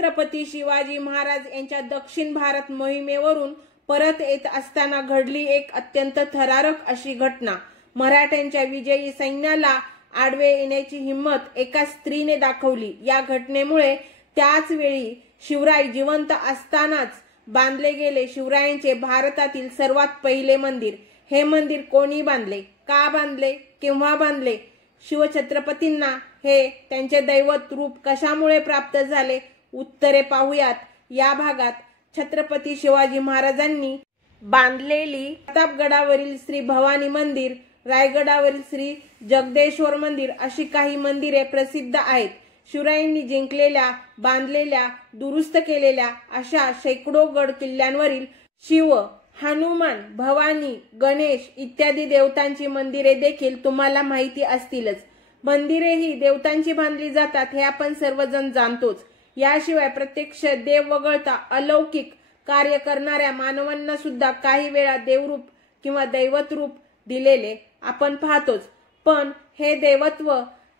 छत्रपती शिवाजी महाराज यांच्या दक्षिण भारत मोहिमेवरून परत येत असताना घडली एक अत्यंत थरारक अशी घटना। मराठ्यांच्या विजयी सैन्याला आडवे येण्याची हिम्मत एका स्त्रीने दाखवली। या घटनेमुळे त्याच वेळी शिवराय जिवंत असतानाच बांधले गेले शिवरायांचे भारतातील सर्वात पहिले मंदिर। हे मंदिर कोणी बांधले, का बांधले, केव्हा बांधले, शिवछत्रपतींना हे त्यांचे दैवत रूप कशामुळे प्राप्त झाले, उत्तरे पाहूयात। या भागात छत्रपती शिवाजी महाराजांनी बांधलेली प्रतापगडावरील श्री भवानी मंदिर, रायगडावरील श्री जगदेश्वर मंदिर अशी काही मंदिरे प्रसिद्ध आहेत। शिवरायांनी जिंकलेल्या, बांधलेल्या, दुरुस्त केलेल्या अशा शेकडो गड किल्ल्यांवरील शिव, हनुमान, भवानी, गणेश इत्यादी देवतांची मंदिरे देखील तुम्हाला माहिती असतीलच। मंदिरे ही देवतांची बांधली जातात हे आपण सर्वजण जाणतोच। याशिवाय प्रत्यक्ष देव वगळता अलौकिक कार्य करणाऱ्या मानवांना सुद्धा काही वेळा देवरूप किंवा दैवत रूप दिलेले आपण पाहतोच। पण हे दैवत्व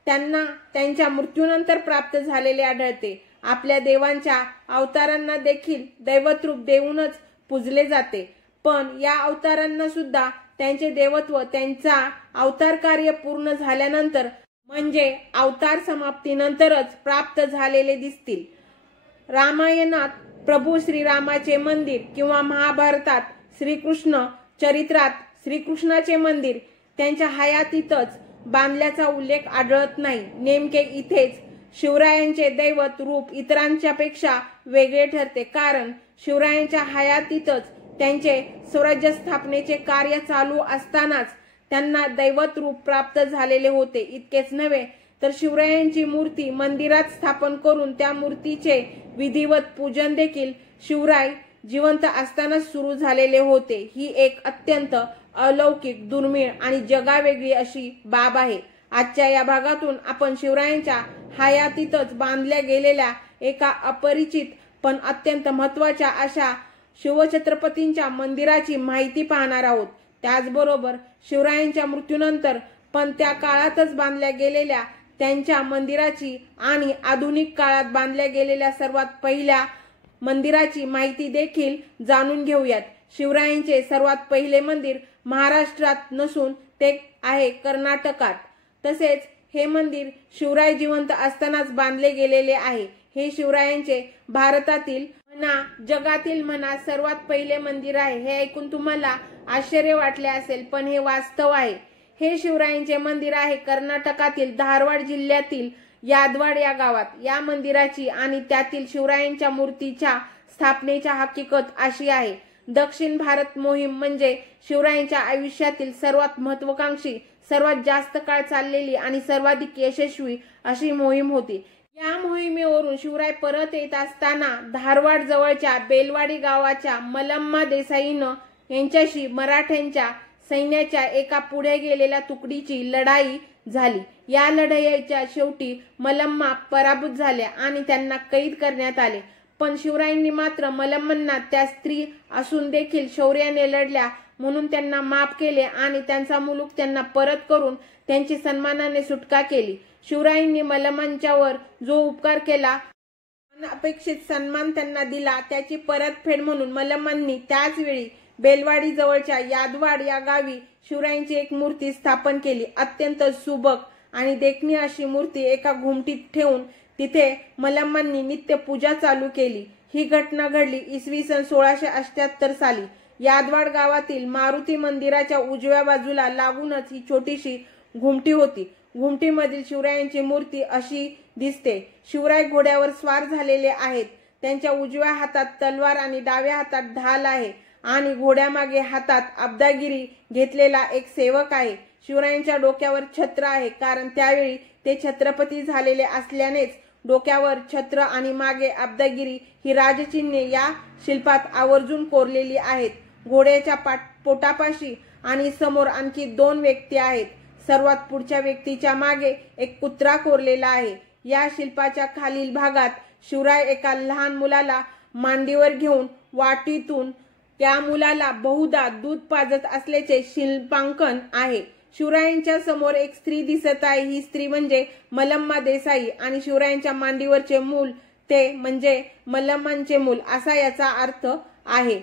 त्यांना त्यांच्या मृत्यूनंतर प्राप्त झालेले आढळते। आपल्या देवांच्या अवतारांना देखील दैवत रूप देऊनच पूजले जाते। पण या अवतारांना सुद्धा त्यांचे देवत्व त्यांचा अवतार कार्य पूर्ण झाल्यानंतर म्हणजे अवतार समाप्तीनंतरच प्राप्त झालेले दिसतील। रामायणात प्रभू श्रीरामाचे मंदिर किंवा महाभारतात श्रीकृष्ण चरित्रात श्रीकृष्णाचे मंदिर त्यांच्या हयातीतच बांधल्याचा उल्लेख आढळत नाही। नेमके इथेच शिवरायांचे दैवत रूप इतरांच्या पेक्षा वेगळे ठरते, कारण शिवरायांच्या हयातीतच त्यांचे स्वराज्य स्थापनेचे कार्य चालू असतानाच त्यांना दैवत रूप प्राप्त झालेले होते। इतकेच नव्हे तर शिवरायांची मूर्ती मंदिरात स्थापन करून त्या मूर्तीचे विधिवत पूजन देखील शिवराय जिवंत असतानाच सुरू झालेले होते। ही एक अत्यंत अलौकिक, दुर्मिळ आणि जगावेगळी अशी बाब आहे। आजच्या या भागातून आपण शिवरायांच्या हयातीतच बांधल्या गेलेल्या एका अपरिचित पण अत्यंत महत्त्वाच्या अशा शिवछत्रपतींच्या मंदिराची माहिती पाहणार आहोत। त्याचबरोबर शिवरायांच्या मृत्यूनंतर पण त्या काळातच बांधल्या गेलेल्या त्यांच्या मंदिराची आणि आधुनिक काळात बांधल्या गेलेल्या सर्वात पहिल्या मंदिराची माहिती देखील जाणून घेऊयात। शिवरायांचे सर्वात पहिले मंदिर महाराष्ट्रात नसून ते आहे कर्नाटकात। तसेच हे मंदिर शिवराय जिवंत असतानाच बांधले गेलेले आहे। हे शिवरायांचे भारतातील म्हणा जगातील म्हणा सर्वात पहिले मंदिर आहे। हे ऐकून तुम्हाला आश्चर्य वाटले असेल, पण हे वास्तव आहे। हे शिवरायांचे मंदिर आहे कर्नाटकातील धारवाड जिल्ह्यातील यादवाड या गावात। या मंदिराची आणि त्यातील शिवरायांच्या मूर्तीच्या स्थापनेच्या हकीकत अशी आहे। दक्षिण भारत मोहीम म्हणजे शिवरायांच्या आयुष्यातील सर्वात महत्त्वाकांक्षी, सर्वात जास्त काळ चाललेली आणि सर्वाधिक यशस्वी अशी मोहीम होती। या मोहिमेवरून शिवराय परत येत असताना धारवाड जवळच्या बेलवाडी गावाच्या मल्लम्मा देसाईनं यांच्याशी मराठ्यांच्या सैन्याच्या एका पुढे गेलेल्या तुकडीची लढाई झाली। या लढाईच्या शेवटी मल्लम्मा पराभूत झाल्या आणि त्यांना कैद करण्यात आले। पण शिवरायांनी मात्र मल्लम्मांना त्या स्त्री असून देखील शौर्याने लढल्या म्हणून त्यांना माफ केले आणि त्यांचा मुलूक त्यांना परत करून त्यांची सन्मानाने सुटका केली। शिवरायांनी मल्लम्मांच्यावर जो उपकार केला, अनपेक्षित सन्मान त्यांना दिला, त्याची परतफेड म्हणून मल्लम्मांनी त्याच वेळी बेलवाडी जवळच्या यादवाड या गावी शिवरायांची एक मूर्ती स्थापन केली। अत्यंत सुबक आणि देखणी अशी मूर्ती एका घुमटीत ठेवून तिथे मल्लम्मांनी नित्य पूजा चालू केली। ही घटना घडली इसवी सन 1678 साली। यादवाड गावातील मारुती मंदिराच्या उजव्या बाजूला लागूनच ही छोटीशी घुमटी होती। घुमटीमधील शिवरायांची मूर्ती अशी दिसते। शिवराय घोड्यावर स्वार झालेले आहेत। त्यांच्या उजव्या हातात तलवार आणि डाव्या हातात ढाल आहे आणि घोड्यामागे हातात अब्दागिरी घेतलेला एक सेवक आहे। शिवरायांच्या डोक्यावर छत्र आहे, कारण त्यावेळी ते छत्रपती झालेले असल्यानेच डोक्यावर छत्र आणि मागे अब्दागिरी ही राजचिन्हे या शिल्पात आवर्जून कोरलेली आहेत। घोड्याच्या पोटापाशी आणि समोर आणखी 2 व्यक्ती आहेत। सर्वात पुढच्या व्यक्तीच्या मागे एक कुत्रा कोरलेला आहे। या शिल्पाच्या खालील भागात शिवराय एका लहान मुलाला मांडीवर घेऊन वाटीतून त्या मुलाला बहुधा दूध पाजत असल्याचे शिल्पांकन आहे। शिवरायांच्या समोर एक स्त्री दिसत आहे। ही स्त्री म्हणजे मल्लम्मा देसाई आणि शिवरायांच्या मांडीवरचे मूल ते म्हणजे मल्लमांचे मूल असा याचा अर्थ आहे।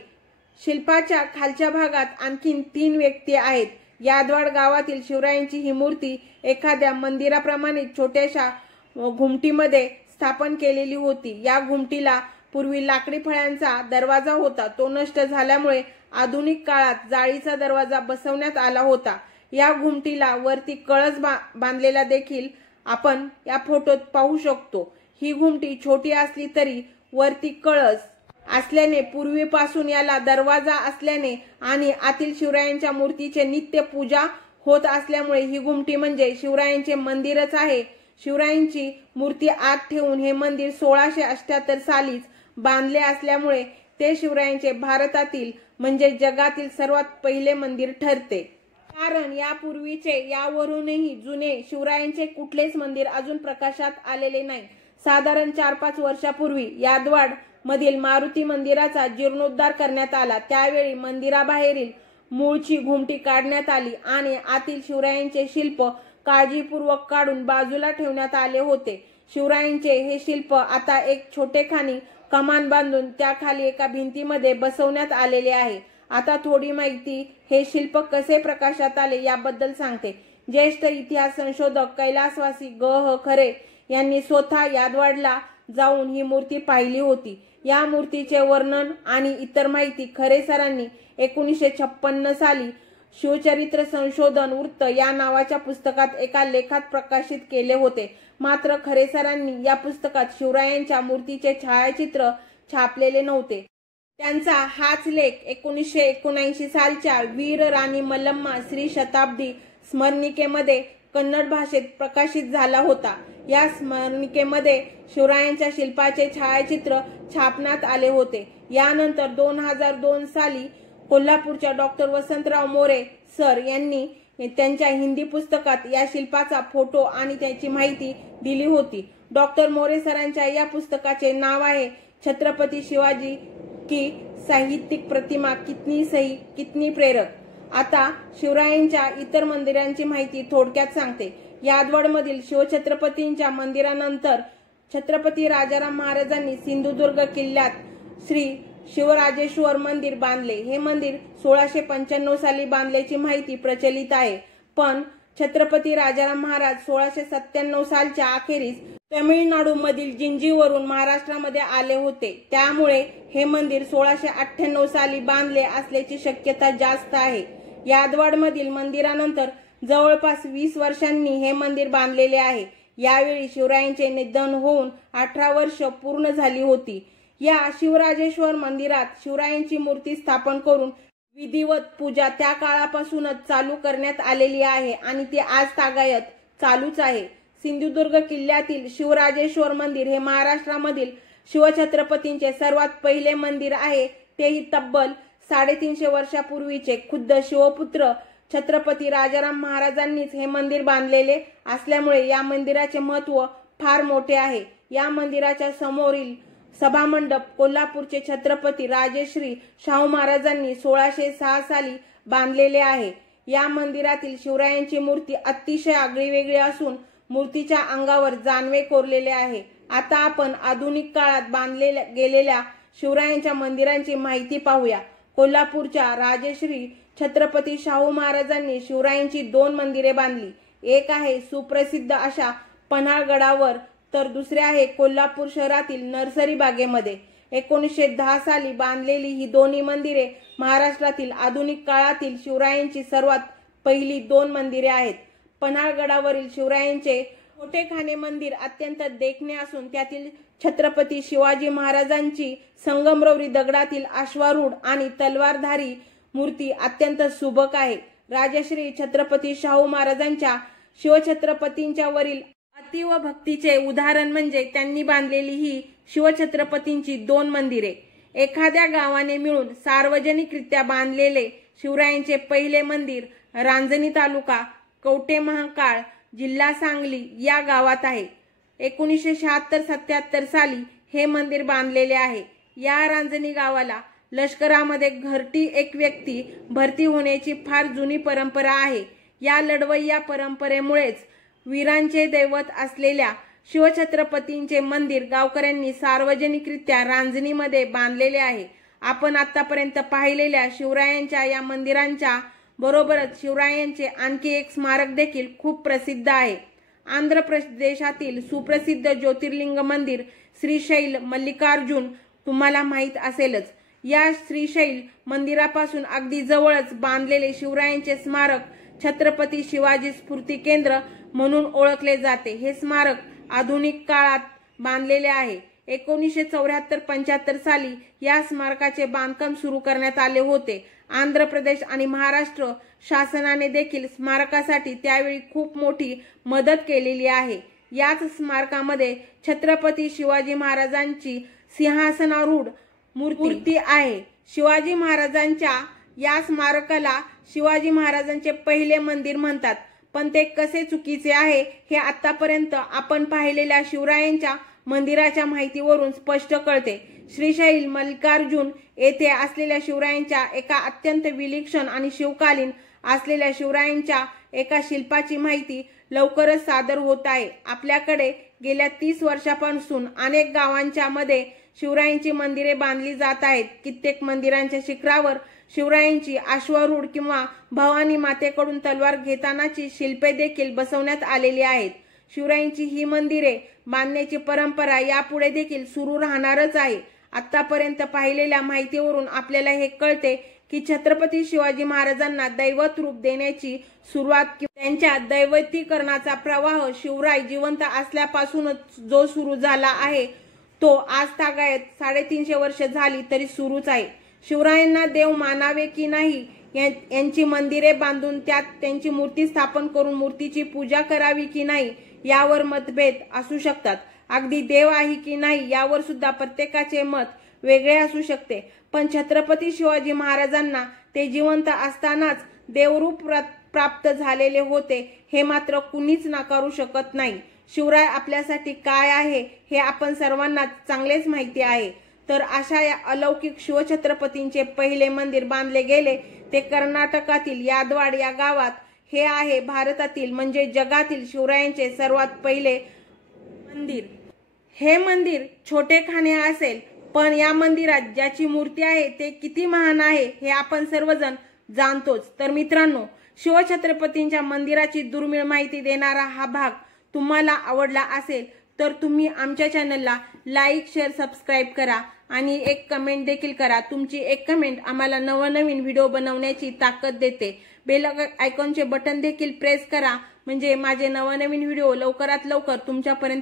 शिल्पाच्या खालच्या भागात आणखीन 3 व्यक्ती आहेत। यादवाड गावातील शिवरायांची ही मूर्ती एखाद्या मंदिराप्रमाणे छोट्याशा घुमटीमध्ये स्थापन केलेली होती। या घुमटीला पूर्वी लाकडी फळ्यांचा दरवाजा होता, तो नष्ट झाल्यामुळे आधुनिक काळात जाळीचा दरवाजा बसवण्यात आला होता। या घुमटीला वरती कळस बांधलेला देखील आपण या फोटोत पाहू शकतो। ही घुमटी छोटी असली तरी वरती कळस असल्याने पूर्वीपासून याला दरवाजा असल्याने आणि आतील शिवरायांच्या मूर्तीचे नित्य पूजा होत असल्यामुळे ही घुमटी म्हणजे शिवरायांचे मंदिरच आहे। शिवरायांची मूर्ती आत ठेवून हे मंदिर 1678 सालीच बांधले असल्यामुळे ते शिवरायांचे भारतातील म्हणजे जगातील सर्वात पहिले मंदिर ठरते। कारण यापूर्वीचे यावरूनही जुने शिवरायांचे कुठलेच मंदिर अजून प्रकाशात आलेले नाही। साधारण 4-5 वर्षापूर्वी यादवाड मधील मारुती मंदिराचा जीर्णोद्धार करण्यात आला। त्यावेळी मंदिराबाहेरील मूळची घुमटी काढण्यात आली आणि आतील शिवरायांचे शिल्प काळजीपूर्वक काढून बाजूला ठेवण्यात आले होते। शिवरायांचे हे शिल्प आता एक छोटेखानी कमान बांधून त्याखाली एका भिंतीमध्ये बसवण्यात आलेले आहे। आता थोडी माहिती हे शिल्प कसे प्रकाशात आले याबद्दल सांगते। ज्येष्ठ इतिहास संशोधक कैलासवासी ग.ह. खरे यांनी स्वतः यादवाडला जाऊन ही मूर्ती पाहिली होती। या मूर्तीचे वर्णन आणि इतर माहिती खरे सरांनी 1956 साली शिवचरित्र संशोधन वृत्त या नावाच्या पुस्तकात एका लेखात प्रकाशित केले होते। मात्र खरे सरांनी या पुस्तकात शिवरायांच्या मूर्तीचे छायाचित्र छापलेले नव्हते। त्यांचा हाच लेख 1979 सालच्या वीर राणी मल्लम्मा श्री शताब्दी स्मरणिकेमध्ये कन्नड भाषेत प्रकाशित झाला होता। या स्मरणिकेमध्ये शिवरायांच्या शिल्पाचे छायाचित्र छापण्यात आले होते। यानंतर 2002 साली कोल्हापूरच्या डॉक्टर वसंतराव मोरे सर यांनी त्यांच्या हिंदी पुस्तकात या शिल्पाचा फोटो आणि त्याची माहिती दिली होती। डॉक्टर मोरे सरांच्या या पुस्तकाचे नाव आहे छत्रपती शिवाजी की साहित्यिक प्रतिमा कितनी सही कितनी प्रेरक। आता शिवरायांच्या इतर मंदिरांची माहिती थोडक्यात सांगते। यादवाडमधील शिवछत्रपतींच्या मंदिरानंतर छत्रपती राजाराम महाराजांनी सिंधुदुर्ग किल्ल्यात श्री शिवराजेश्वर मंदिर बांधले। हे मंदिर 1695 साली बांधल्याची माहिती प्रचलित आहे, पण छत्रपती राजाराम महाराज 1697 सालच्या अखेरीस तमिळनाडू मधील जिंजीवरून महाराष्ट्रामध्ये आले होते। त्यामुळे हे मंदिर 1698 साली बांधले असल्याची शक्यता जास्त आहे। यादवाडमधील मंदिरानंतर जवळपास 20 वर्षांनी हे मंदिर बांधलेले आहे। यावेळी शिवरायांचे निधन होऊन 18 वर्ष पूर्ण झाली होती। या शिवराजेश्वर मंदिरात शिवरायांची मूर्ती स्थापन करून विधिवत पूजा त्या काळापासूनच चालू करण्यात आलेली आहे आणि ती आज तागायत चालूच आहे। सिंधुदुर्ग किल्ल्यातील शिवराजेश्वर मंदिर हे महाराष्ट्रामधील शिवछत्रपतींचे सर्वात पहिले मंदिर आहे। तेही तब्बल 350 वर्षापूर्वीचे खुद्द शिवपुत्र छत्रपती राजाराम महाराजांनीच हे मंदिर बांधलेले असल्यामुळे या मंदिराचे महत्त्व फार मोठे आहे। या मंदिराच्या समोरील सभामंडप कोल्हापूरचे छत्रपती राजश्री शाहू महाराजांनी 1606 साली बांधलेले आहे। या मंदिरातील शिवरायांची मूर्ती अतिशय आगळीवेगळी असून मूर्तीच्या अंगावर जानवे कोरलेले आहे। आता आपण आधुनिक काळात बांधलेल्या गेलेल्या शिवरायांच्या मंदिरांची माहिती पाहूया। कोल्हापूरच्या राजश्री छत्रपती शाहू महाराजांनी शिवरायांची 2 मंदिरे बांधली। एक आहे सुप्रसिद्ध अशा पन्हाळगडावर, तर दुसरे आहे कोल्हापूर शहरातील नर्सरी बागेमध्ये। 1910 साली बांधलेली ही दोन्ही मंदिरे महाराष्ट्रातील आधुनिक काळातील शिवरायांची सर्वात पहिली 2 मंदिरे आहेत। पन्हाळगडावरील शिवरायांचे मोठेखाने मंदिर अत्यंत देखणे असून त्यातील छत्रपती शिवाजी महाराजांची संगमरवरी दगडातील अश्वारूढ आणि तलवारधारी मूर्ती अत्यंत सुबक आहे। राजश्री छत्रपती शाहू महाराजांच्या शिवछत्रपतींच्या वरील अतीव भक्तीचे उदाहरण म्हणजे त्यांनी बांधलेली ही शिवछत्रपतींची 2 मंदिरे। एखाद्या गावाने मिळून सार्वजनिकरित्या बांधलेले शिवरायांचे पहिले मंदिर रांजणी तालुका कवठे महांकाळ जिल्हा सांगली या गावात आहे। 1976-77 साली हे मंदिर बांधलेले आहे। या रांजणी गावाला लष्करामध्ये घरटी एक व्यक्ती भरती होण्याची फार जुनी परंपरा आहे। या लढवय्या परंपरेमुळेच वीरांचे दैवत असलेल्या शिवछत्रपतींचे मंदिर गावकऱ्यांनी सार्वजनिकरित्या रांजणीमध्ये बांधलेले आहे। आपण आतापर्यंत पाहिलेल्या शिवरायांच्या या मंदिरांच्या बरोबरच शिवरायांचे आणखी एक स्मारक देखील खूप प्रसिद्ध आहे। आंध्र प्रदेशातील सुप्रसिद्ध ज्योतिर्लिंग मंदिर श्रीशैल मल्लिकार्जुन तुम्हाला माहित असेलच। या श्रीशैल मंदिरापासून अगदी जवळच बांधलेले शिवरायांचे स्मारक छत्रपती शिवाजी स्फूर्ती केंद्र म्हणून ओळखले जाते। हे स्मारक आधुनिक काळात बांधलेले आहे। 1974-75 साली या स्मारकाचे बांधकाम सुरू करण्यात आले होते। आंध्र प्रदेश आणि महाराष्ट्र शासनाने देखील स्मारकासाठी त्यावेळी खूप मोठी मदत केलेली आहे। याच स्मारकामध्ये छत्रपती शिवाजी महाराजांची सिंहासनारूढ मूर्ती आहे। शिवाजी महाराजांच्या या स्मारकाला शिवाजी महाराजांचे पहिले मंदिर म्हणतात, पण ते कसे चुकीचे आहे हे आतापर्यंत आपण पाहिलेल्या शिवरायांच्या मंदिराच्या माहितीवरून स्पष्ट कळते। श्रीशैल मल्लिकार्जुन येथे असलेल्या शिवरायांच्या एका अत्यंत विलक्षण आणि शिवकालीन असलेल्या शिवरायांच्या एका शिल्पाची माहिती लवकरच सादर होत आहे। आपल्याकडे गेल्या 30 वर्षांपासून अनेक गावांच्या मध्ये शिवरायांची मंदिरे बांधली जात आहेत। कित्येक मंदिरांच्या शिखरावर शिवरायांची अश्वारूढ किंवा भवानी मातेकडून तलवार घेतानाची शिल्पे देखील बसवण्यात आलेली आहेत। शिवरायांची ही मंदिरे बांधण्याची परंपरा यापुढे देखील सुरू राहणारच आहे। आतापर्यंत पाहिलेल्या माहितीवरून आपल्याला हे कळते की छत्रपती शिवाजी महाराजांना दैवत रूप देण्याची सुरुवात त्यांच्या दैवतीकरणाचा प्रवाह शिवराय जिवंत असल्यापासूनच जो सुरू झाला आहे तो आज तागायत 350 वर्ष झाली तरी सुरूच आहे। शिवरायांना देव मानावे की नाही यांची मंदिरे बांधून त्यात त्यांची मूर्ती स्थापन करून मूर्तीची पूजा करावी की नाही यावर मतभेद असू शकतात। अगदी देव आहे की नाही यावर सुद्धा प्रत्येकाचे मत वेगळे असू शकते, पण छत्रपती शिवाजी महाराजांना ते जिवंत असतानाच देवरूप प्राप्त झालेले होते हे मात्र कुणीच नाकारू शकत नाही। शिवराय आपल्यासाठी काय आहे हे आपण सर्वांना चांगलेच माहिती आहे। तर अशा या अलौकिक शिवछत्रपतींचे पहिले मंदिर बांधले गेले ते कर्नाटकातील यादवाड या गावात। हे आहे भारतातील म्हणजे जगातील शिवरायांचे सर्वात पहिले मंदिर। हे मंदिर छोटेखाने असेल, पण या मंदिरात ज्याची मूर्ती आहे ते किती महान आहे हे आपण सर्वजण जाणतोच। तर मित्रांनो, शिवछत्रपतींच्या मंदिराची दुर्मिळ माहिती देणारा हा भाग तुम्हाला आवडला असेल तर तुम्ही आमच्या चॅनलला लाईक, शेअर, सबस्क्राईब करा आणि एक कमेंट देखील करा। तुमची एक कमेंट आम्हाला नवनवीन व्हिडिओ बनवण्याची ताकद देते। बेल आयकॉनचे बटन देखील प्रेस करा म्हणजे माझे नवनवीन व्हिडिओ लवकरात लवकर तुमच्यापर्यंत